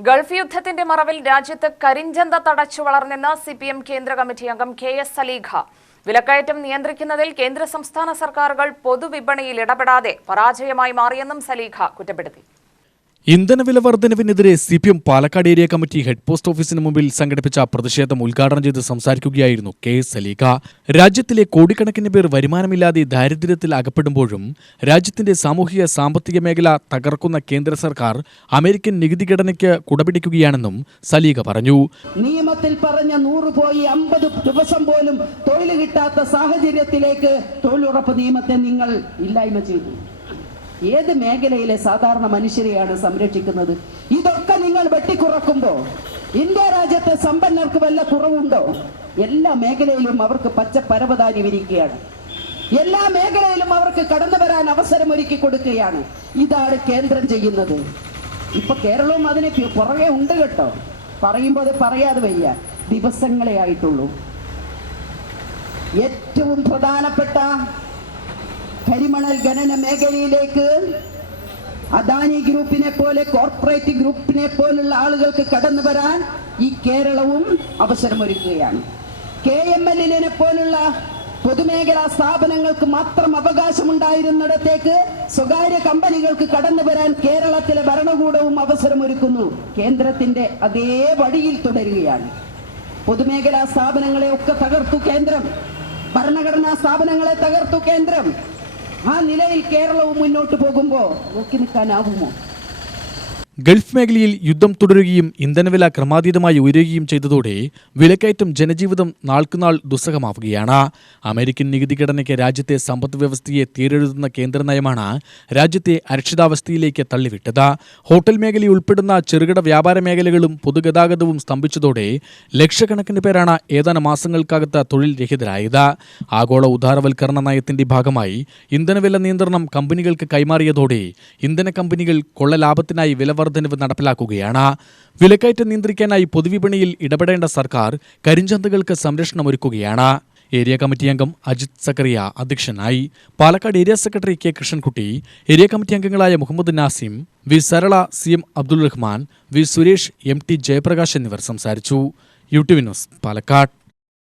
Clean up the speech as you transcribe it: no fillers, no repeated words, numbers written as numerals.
Gulf യുദ്ധത്തിന്റെ മറവിൽ രാജ്യത്ത് കരിഞ്ചന്ത തടച്ചു വളർന്നെന്ന് സിപിഎം കേന്ദ്ര കമ്മിറ്റി അംഗം കെ.എസ്. സലീഖ. വിലക്കയറ്റം നിയന്ത്രിക്കുന്നതിൽ കേന്ദ്ര സംസ്ഥാന സർക്കാരുകൾ പൊതുവിപണിയിൽ ഇടപെടാതെ പരാജയമായി മാറിയെന്നും സലീഖ കുറ്റപ്പെടുത്തി. ഇന്ധനവില വർധനവിനെതിരെ CPM Palakkad area committee head post ഓഫീസിന് മുമ്പിൽ സംഘടിപ്പിച്ച പ്രതിഷേധം ഉദ്ഘാടനം ചെയ്ത് സംസാരിക്കുകയായിരുന്നു കെ.എസ്. സലീഖ. രാജ്യത്തിലെ കോടിക്കണക്കിന് പേർ വരുമാനമില്ലാതെ ദാരിദ്ര്യത്തിൽ അകപ്പെടുമ്പോഴും രാജ്യത്തിന്റെ സാമൂഹിക സാമ്പത്തിക മേഖല തകർക്കുന്ന കേന്ദ്ര സർക്കാർ അമേരിക്കൻ നികുതി ഘടനയ്ക്ക് കുടപിടിക്കുകയാണെന്നും സലീഖ പറഞ്ഞു. നിയമത്തിൽ പറഞ്ഞ 100 പോയി 50 ദിവസം പോലും തൊഴിൽ കിട്ടാത്ത സാഹചര്യത്തിലേക്ക് തൊഴിലുറപ്പ് നിയമത്തെ നിങ്ങൾ ഇല്ലായ്മ ചെയ്തു. ഏത് മേഖലയിലെ സാധാരണ മനുഷ്യരെയാണ് സംരക്ഷിക്കുന്നത്? ഇതൊക്കെ നിങ്ങൾ വെട്ടിക്കുറക്കുമ്പോൾ ഇന്ത്യ രാജ്യത്തെ സമ്പന്നർക്ക് വല്ല കുറവുണ്ടോ? എല്ലാ മേഖലയിലും അവർക്ക് പച്ച പരവതാനി വിരിക്കുകയാണ്. എല്ലാ മേഖലയിലും അവർക്ക് കടന്നു വരാൻ അവസരം ഒരുക്കി കൊടുക്കുകയാണ്. ഇതാണ് കേന്ദ്രം ചെയ്യുന്നത്. ഇപ്പൊ കേരളവും അതിന് പുറകെ ഉണ്ട് കേട്ടോ. പറയുമ്പോൾ അത് പറയാതെ വയ്യ. ദിവസങ്ങളെ ആയിട്ടുള്ളൂ. ഏറ്റവും പ്രധാനപ്പെട്ട കരിമണൽ ഖനന മേഖലയിലേക്ക് അദാനി ഗ്രൂപ്പിനെ പോലെ കോർപ്പറേറ്റ് ഗ്രൂപ്പിനെ പോലുള്ള ആളുകൾക്ക് കടന്നു വരാൻ ഈ കേരളവും അവസരമൊരുക്കുകയാണ്. KML പോലുള്ള പൊതുമേഖലാ സ്ഥാപനങ്ങൾക്ക് മാത്രം അവകാശമുണ്ടായിരുന്നിടത്തേക്ക് സ്വകാര്യ കമ്പനികൾക്ക് കടന്നു വരാൻ കേരളത്തിലെ ഭരണകൂടവും അവസരമൊരുക്കുന്നു. കേന്ദ്രത്തിന്റെ അതേ വഴിയിൽ തുടരുകയാണ്. പൊതുമേഖലാ സ്ഥാപനങ്ങളെ ഒക്കെ തകർത്തു കേന്ദ്രം. ഭരണഘടനാ സ്ഥാപനങ്ങളെ തകർത്തു കേന്ദ്രം. ആ നിലയിൽ കേരളവും മുന്നോട്ട് പോകുമ്പോൾ നോക്കി നിൽക്കാനാവുമോ? ഗൾഫ് മേഖലയിൽ യുദ്ധം തുടരുകയും ഇന്ധനവില ക്രമാതീതമായി ഉയരുകയും ചെയ്തതോടെ വിലക്കയറ്റം ജനജീവിതം നാൾക്കുനാൾ ദുസ്സഹമാവുകയാണ്. അമേരിക്കൻ നികുതി ഘടനയ്ക്ക് രാജ്യത്തെ സമ്പദ് വ്യവസ്ഥയെ തീരെഴുതുന്ന കേന്ദ്ര നയമാണ് രാജ്യത്തെ അരക്ഷിതാവസ്ഥയിലേക്ക് തള്ളിവിട്ടത്. ഹോട്ടൽ മേഖലയുൾപ്പെടുന്ന ചെറുകിട വ്യാപാര മേഖലകളും പൊതുഗതാഗതവും സ്തംഭിച്ചതോടെ ലക്ഷക്കണക്കിന് പേരാണ് ഏതാനും മാസങ്ങൾക്കകത്ത് തൊഴിൽ രഹിതരായത്. ആഗോള ഉദാരവൽക്കരണ നയത്തിന്റെ ഭാഗമായി ഇന്ധനവില നിയന്ത്രണം കമ്പനികൾക്ക് കൈമാറിയതോടെ ഇന്ധന കമ്പനികൾ കൊള്ളലാഭത്തിനായി വില വർധനവ് നടപ്പിലാക്കുകയാണ്. വിലക്കയറ്റം നിയന്ത്രിക്കാനായി പൊതുവിപണിയിൽ ഇടപെടേണ്ട സർക്കാർ കരിഞ്ചന്തകൾക്ക് സംരക്ഷണമൊരുക്കുകയാണ്. ഏരിയ കമ്മിറ്റി അംഗം അജിത് സക്കറിയ അധ്യക്ഷനായി. Palakkad area secretary K Krishnankutty, area committee അംഗങ്ങളായ Muhammad Nazim, V Sarala, CM Abdul Rahman, V Suresh, MT Jayaprakash എന്നിവർ സംസാരിച്ചു. UTV news Palakkad.